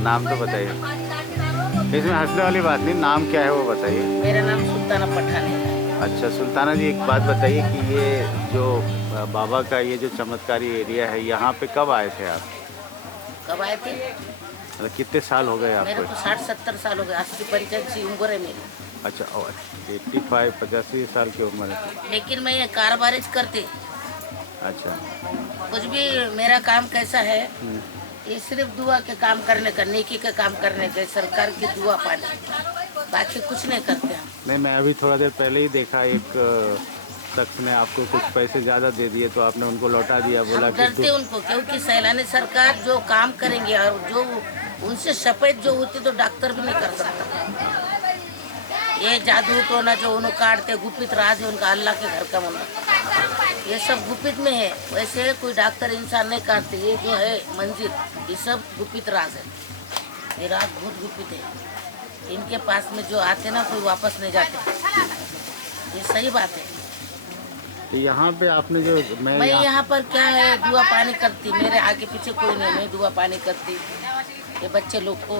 नाम तो बताइए। इसमें हंसने वाली बात नहीं, नाम क्या है वो बताइए। मेरा नाम सुल्ताना पठान है। अच्छा सुल्ताना जी, एक बात बताइए कि ये जो बाबा का ये जो चमत्कारी एरिया है, यहाँ पे कब आए थे आप? कब आए थे? मतलब कितने साल हो गए मेरे आपको? को 60-70 साल हो गए, 80-85 उम्र है मेरी। अच्छा 85-85 साल की उम्र है। लेकिन मैं ये कारोबार करते, अच्छा। कुछ भी मेरा काम कैसा है, हम्म। ये सिर्फ दुआ के काम करने का, नेकी का काम करने का, सरकार की दुआ पाने, बाकी कुछ नहीं करते हम। नहीं, मैं अभी थोड़ा देर पहले ही देखा, एक शख्स ने आपको कुछ पैसे ज़्यादा दे दिए तो आपने उनको लौटा दिया, बोला हम कि डरते उनको, क्योंकि सैलानी सरकार जो काम करेंगे और जो उनसे सफेद जो होती तो डॉक्टर भी नहीं कर सकता। ये जादू टोना जो उन्होंने काटते, गुप्त राज है उनका, अल्लाह के घर का मुन्ना, ये सब गुप्त में है। वैसे कोई डॉक्टर इंसान नहीं काटते, ये जो है मंजिल, ये सब गुप्त राज है। ये राज बहुत गुप्त है, इनके पास में जो आते ना कोई वापस नहीं जाते, ये सही बात है। तो यहाँ पे आपने जो मैं यहाँ पर क्या है, दुआ पानी करती, मेरे आगे पीछे कोई नहीं, मैं दुआ पानी करती ये बच्चे लोग को।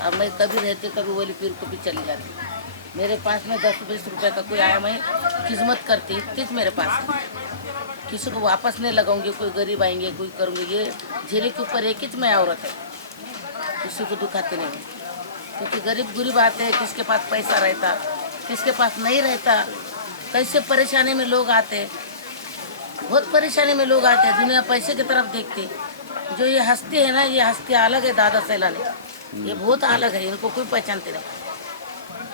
अब मैं कभी रहती, कभी वली पीर को भी चली जाती। मेरे पास में 10-20 रुपए का कोई आया, मैं खिदमत करती, इतनी मेरे पास है। किसी को वापस नहीं लगाऊंगी, कोई गरीब आएंगे कोई करूँगी, ये झेले के ऊपर एक ही मैं औरत है, किसी को दुखाते नहीं है। क्योंकि गरीब गुरीब आते हैं, किसके पास पैसा रहता, किसके पास नहीं रहता, कैसे परेशानी में लोग आते, बहुत परेशानी में लोग आते हैं। दुनिया पैसे की तरफ देखती, जो ये हस्ती है ना, ये हस्ती अलग है। दादा सैलानी ये बहुत अलग है, इनको कोई पहचानते नहीं,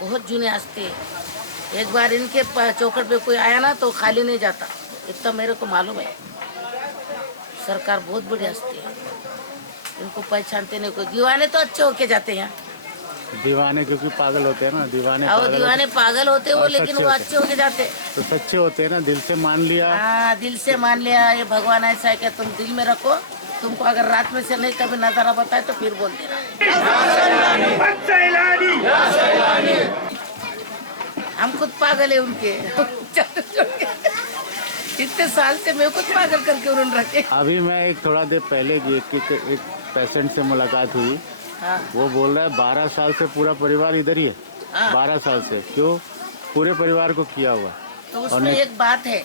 बहुत जूने हस्ती है। एक बार इनके चौखट पे कोई आया ना तो खाली नहीं जाता, इतना मेरे को मालूम है। सरकार बहुत बड़ी हस्ती है, इनको पहचानते नहीं कोई। दीवाने तो अच्छे होके जाते हैं, दीवाने क्योंकि पागल होते हैं ना, दीवाने पागल होते वो, लेकिन वो अच्छे होके जाते। तो सच्चे होते हैं ना, दिल से मान लिया। हाँ, दिल से मान लिया, ये भगवान ऐसा है कि तुम दिल में रखो। तुमको अगर रात में से नहीं कभी नजारा बताए तो फिर बोल देना। हम खुद पागल है उनके इतने साल से मैं खुद पागल करके उन्होंने रखे। अभी मैं एक थोड़ा देर पहले एक पेशेंट से मुलाकात हुई। हाँ, वो बोल रहा है 12 साल से पूरा परिवार इधर ही है। हाँ। 12 साल से क्यों? पूरे परिवार को किया हुआ। तो उसमें एक बात है,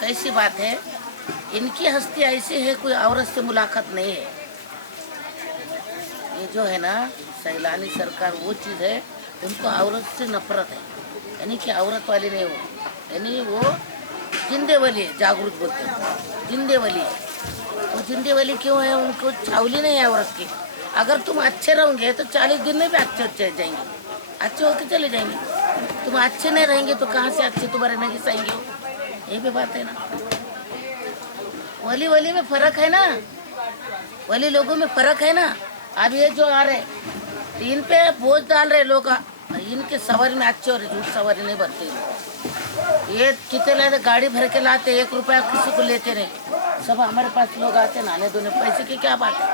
कैसी बात है, इनकी हस्ती ऐसी है, कोई औरत से मुलाकात नहीं है। ये जो है ना सैलानी सरकार, वो चीज़ है, उनको औरत से नफरत है, यानी कि औरत वाली नहीं हो, यानी वो जिंदे वाली है, जागरूक बोलते हैं जिंदे वाली है। वो जिंदे वाली क्यों है, उनको छावली नहीं है औरत की। अगर तुम अच्छे रहोगे तो 40 दिन में भी अच्छे जाएंगे, अच्छे होके चले जाएंगे। तुम अच्छे नहीं रहेंगे तो कहाँ से अच्छे तुम्हारे नहीं सहेंगे हो, यही भी बात है ना। वली वली में फर्क है ना, वली लोगों में फर्क है ना। अब ये जो आ रहे तीन पे बोझ डाल रहे लोग, इनके सवारी में अच्छे और झूठ सवारी नहीं भरते। ये कितने लाते, गाड़ी भर के लाते, 1 रुपया किसी को लेते नहीं। सब हमारे पास लोग आते नहाने धोने, पैसे की क्या बात है।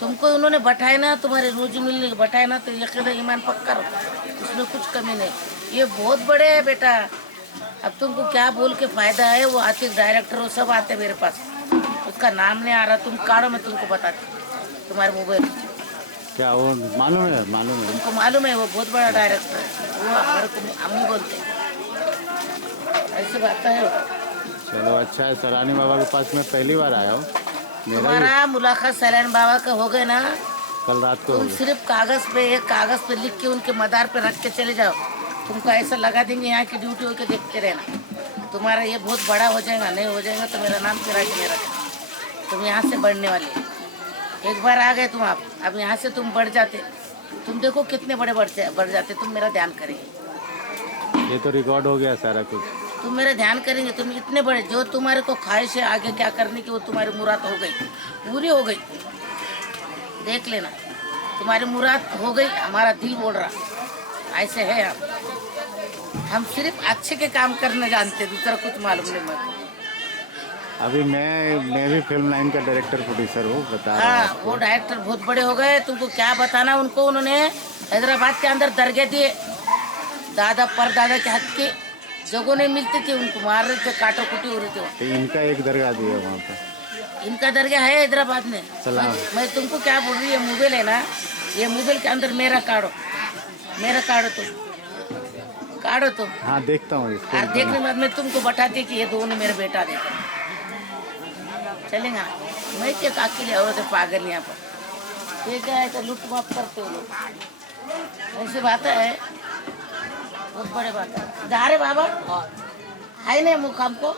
तुमको उन्होंने बैठाए ना, तुम्हारे रोजी मिलने के बैठाए ना, तो यकीन ईमान पक्का रहो, उसमें कुछ कमी नहीं। ये बहुत बड़े है बेटा, अब तुमको क्या बोल के फायदा है। वो आर्टिस्ट डायरेक्टर वो सब आते मेरे पास, उसका नाम नहीं आ रहा, तुम काढ़ो मैं तुमको बताती तुम्हारे मोबाइल। क्या वो मालूम है? मालूम है तुमको मालूम है, वो बहुत बड़ा डायरेक्टर है, वो हमारे को अम्मी बोलते हैं, ऐसी बात है। चलो अच्छा है। सैलानी बाबा के पास मैं पहली बार आया हूँ। तुम्हारा मुलाकात सैलानी बाबा का हो गए ना, कल रात को हो तुम गया। सिर्फ कागज पे, एक कागज पे लिख के उनके मदार पे रख के चले जाओ। तुमको ऐसा लगा देंगे यहाँ की ड्यूटी होके देखते रहना। तुम्हारा ये बहुत बड़ा हो जाएगा, नहीं हो जाएगा तो मेरा नाम चिराग नहीं रखना। तुम यहाँ से बढ़ने वाले, एक बार आ गए तुम, आप अब यहाँ से तुम बढ़ जाते, तुम देखो कितने बड़े बढ़ जाते। तुम मेरा ध्यान करेंगे, ये तो रिकॉर्ड हो गया सारा कुछ। तुम मेरा ध्यान करेंगे, तुम इतने बड़े, जो तुम्हारे को ख्वाहिश है आगे क्या करने की, वो तुम्हारी मुराद हो गई, पूरी हो गई। देख लेना, तुम्हारी मुराद हो गई, हमारा दिल बोल रहा ऐसे है। हम सिर्फ अच्छे के काम करने जानते, दूसरा कुछ मालूम नहीं मुझे। अभी मैं भी फिल्म लाइन का डायरेक्टर प्रोड्यूसर हूँ, बता रहा हूँ हाँ, आपको। वो डायरेक्टर बहुत बड़े हो गए, तुमको क्या बताना। उनको उन्होंने हैदराबाद के अंदर दरगाह दिए, दादा पर दादा के हक की जगह नहीं मिलती थी, उनको मार रहे थे, काटो कुटी हो रही थी। तो इनका एक दरगाह दिया वहाँ पे। इनका दरगाह है हैदराबाद में। सलाम। मैं तुमको क्या बोल रही है, मोबाइल है ना, ये मोबाइल के अंदर मेरा काढ़ो तुम। हाँ देखता हूँ इसको। और देखने के बाद मैं तुमको बताती कि ये दोनों मेरा बेटा देखो, चलेगा। मैं क्या अकेले औरत है पागल यहाँ पर, ये क्या है तो लूट माप करते हो लोग, ऐसी बात है, बहुत बड़े बात है। जा रहे बाबा है नहीं मुकाम को,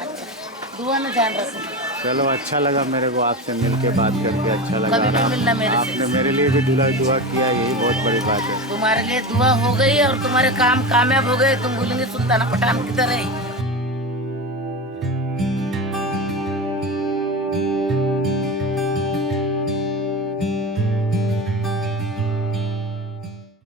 अच्छा दुआ में ध्यान रखो। चलो अच्छा लगा मेरे को आपसे मिल के बात करके, अच्छा लगा। कभी भी मिलना मेरे से। आपने मेरे लिए भी दुआ किया, यही बहुत बड़ी बात है। तुम्हारे लिए दुआ हो गई और तुम्हारे काम कामयाब हो गए। तुम बोलेंगे सुल्ताना पठान किधर है।